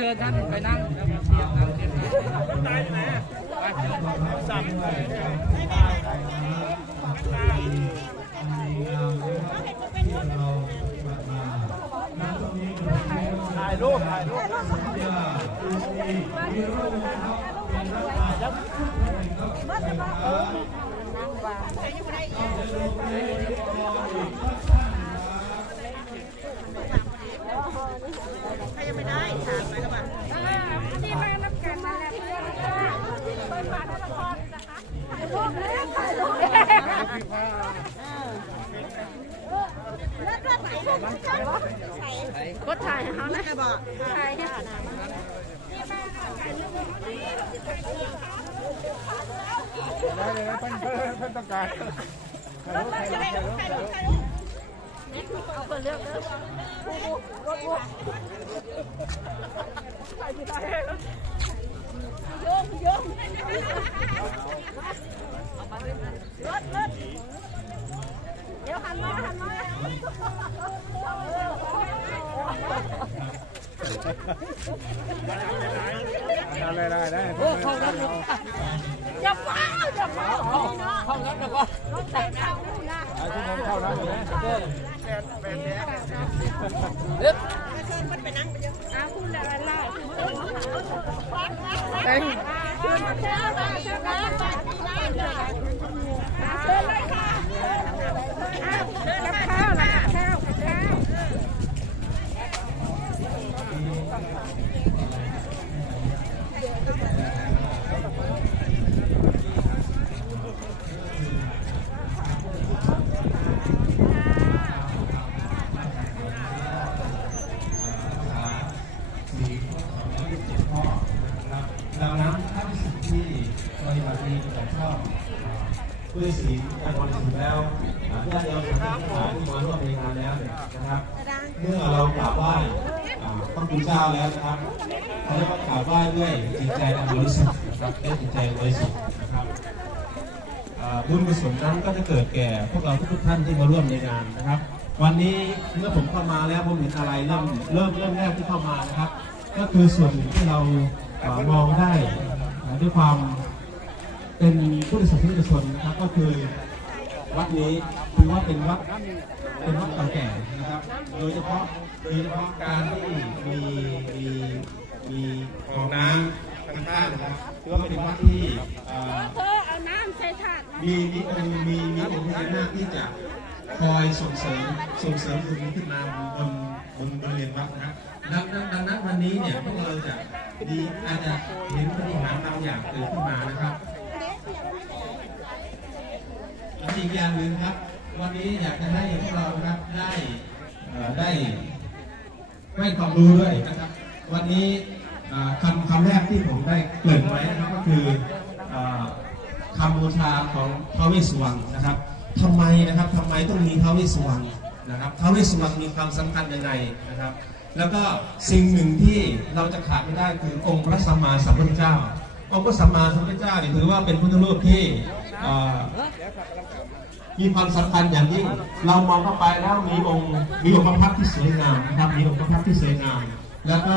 ชิญท่านไปนั่งแล้วมาเชียร์นั่งเชียร์ตายอยู่ไหนไปเชิญสับถ่ายรูปถ่ายรูปที่มาน้ำกันนั่นแหละเพื่อนค่ะเปิดฝาธนาคารนะคะถ่ายรูปเลยถ่ายรูปแล้ว ก็ถ่ายรูปก็ถ่ายให้เขานะบอกถ่ายให้เขานะได้เลยท่านท่านต้องการเอาคนเลือกเลยโยงโยงรถรถ เดี๋ยวหันมาหันมาได้ได้ได้โอ้เข้าแล้วเนาะอย่าเฝ้าอย่าเฝ้าพี่น้องเข้าแล้วเนาะรถแต่งเข้านะทุกคนเข้าแล้วเลยเด็ดอาคุณละลายคุณเอ้ยเต็งเชิญมาเชิญมาเชิญมาเชิญเลยค่ะอ้าวรับข้าวรับข้าวกับ ข้าว ดังนั้นถ้าเป็นสิ่งที่ปฏิบัติดีแต่ชอบ ด้วยศีลการบริสุทธิ์แล้วญาติโยมทั้งหลายที่มาร่วมในงานแล้วนะครับ เมื่อเรากราบไหว้พระคุณเจ้าแล้วนะครับเขาเรียกว่ากราบไหว้ด้วยจิตใจอันบริสุทธิ์นะครับด้วยจิตใจบริสุทธิ์นะครับบุญกุศลนั้นก็จะเกิดแก่พวกเราทุกท่านที่มาร่วมในงานนะครับ วันนี้เมื่อผมเข้ามาแล้วผมเห็นอะไรเริ่มเริ่มเริ่มแรกที่เข้ามานะครับ ก็คือส่วนหนึ่งที่เราเอ่อมองได้ด้วยความ เป็นผู้ศาสนิกชนนะครับก็คือวัดนี้ถือว่าเป็นวัดเป็นวัดเก่าแก่นะครับ โดยเฉพาะโดยเฉพาะการที่มีมีมีของน้ำข้างๆนะครับถือว่าเป็นวัดที่เอ่อเธอเอาน้ำใส่ถาดมีมีองค์มีมีองค์พญานาคที่จะคอยส่งเสริมส่งเสริมบุญขึ้นมาบนบนบนเรียนวัดนะครับดังนั้นดังนั้นวันนี้เนี่ยพวกเราจะดีอาจจะเห็นปฏิหารบางอย่างเกิดขึ้นมานะครับ อีกอย่างหนึ่งครับ วันนี้อยากจะให้พวกเราครับได้ได้ให้ความรู้ด้วยนะครับ วันนี้คำคำแรกที่ผมได้เกริ่นไว้นะครับก็คืออคำบูชาของท้าวเวสสุวรรณนะครับทำไมนะครับทำไมต้องมีท้าวเวสสุวรรณนะครับท้าวเวสสุวรรณมีความสำคัญยังไงนะครับ แล้วก็สิ่งหนึ่งที่เราจะขาดไม่ได้คือองค์พระสัมมาสัมพุทธเจ้า องค์พระสัมมาสัมพุทธเจ้าเนี่ยถือว่าเป็นพุทธรูปที่มีความสำคัญอย่างยิ่ง เรามองเข้าไปแล้วมีองค์มีองค์พระพักที่สวยงามนะครับ มีองค์พระพักที่สวยงาม แล้วก็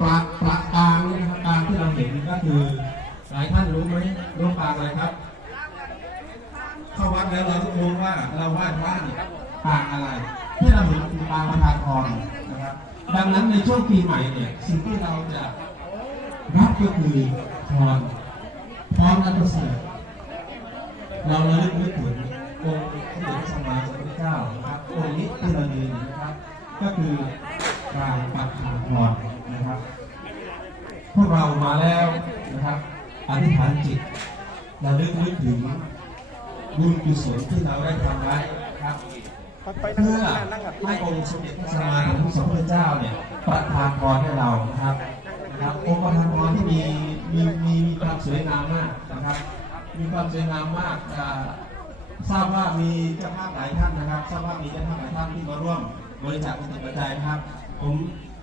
ปลาปลากลางนะครับกลางที่เราเห็นก็คือหลายท่านรู้ไหมรู้ปลาอะไรครับ เข้าวัดแล้วเราต้องรู้ว่าเราไหว้พระเนี่ยปาอะไร ที่เราเห็นคือปาประธานพรนะครับ ดังนั้นในช่วงปีใหม่เนี่ยสิ่งที่เราจะ รับก็คือพรพรอันประเสริฐเราระลึกนึกถึงองค์พระเดชพระสัมมาสัมพุทธเจ้านะครับองค์นี้ที่เรายืนอยู่นะครับ ก็คือการปัดขาพรนะครับ พวกเรามาแล้วนะครับอธิษฐานจิตเระลึกนึกถึงบุญกุศลที่เราได้ทำไว้นะครับเพื่อให้องค์สมเด็จพระสัมมาสัมพุทธเจ้าเนี่ยประทานพรให้เรานะครับ นะครับองค์ประทานพรที่มีมีมีมีความสวยงามมากนะครับ มีความสวยงามมากทราบว่ามีเจ้าภาพหลายท่านนะครับทราบว่ามีเจ้าภาพหลายท่านที่มาร่วมบริจาคเปัจจัยนะครับ ผม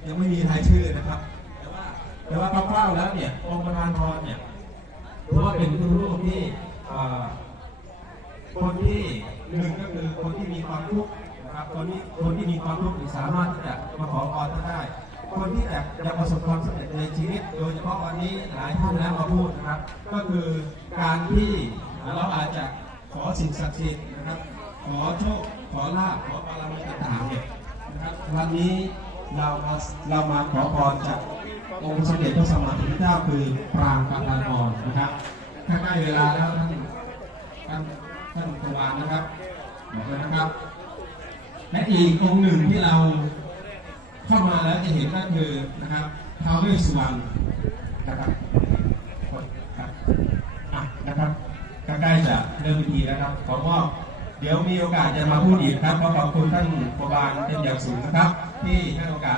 ยังไม่มีรายชื่อนะครับ แต่ว่าแต่ว่าคร่าวๆแล้วเนี่ยองค์ประธานพรเนี่ยถือว่าเป็นผู้รูปที่คนที่หนึ่งก็คือคนที่มีความทุกข์นะครับคนที่คนที่มีความทุกข์สามารถที่จะมาขอพรท่านได้ คนที่จะจะประสบความสำเร็จในชีวิต โดยเฉพาะวันนี้หลายท่านแล้วมาพูดนะครับ ก็คือการที่เราอาจจะขอสิ่งศักดิ์สิทธิ์นะครับ ขอโชค ขอลาภขอบารมีต่างๆเนี่ยนะครับวันนี้เรามาเรามาขอพรจากองค์สมเด็จพระสัมมาสัมพุทธเจ้าคือปรางปานานอนนะครับถ้าใกล้เวลาแล้วท่านท่านท่านครูบาลนะครับบอกเลยนะครับ และอีกองค์หนึ่งที่เรา เข้ามาแล้วจะเห็นก็คือนะครับท้าวเวสสุวรรณนะครับอะนะครับใกล้จะเริ่มพิธีแล้วครับขอมอบเดี๋ยวมีโอกาสจะมาพูดอีกครับขอขอบคุณท่านประบาลเป็นอย่างสูงนะครับ ที่ให้โอกาส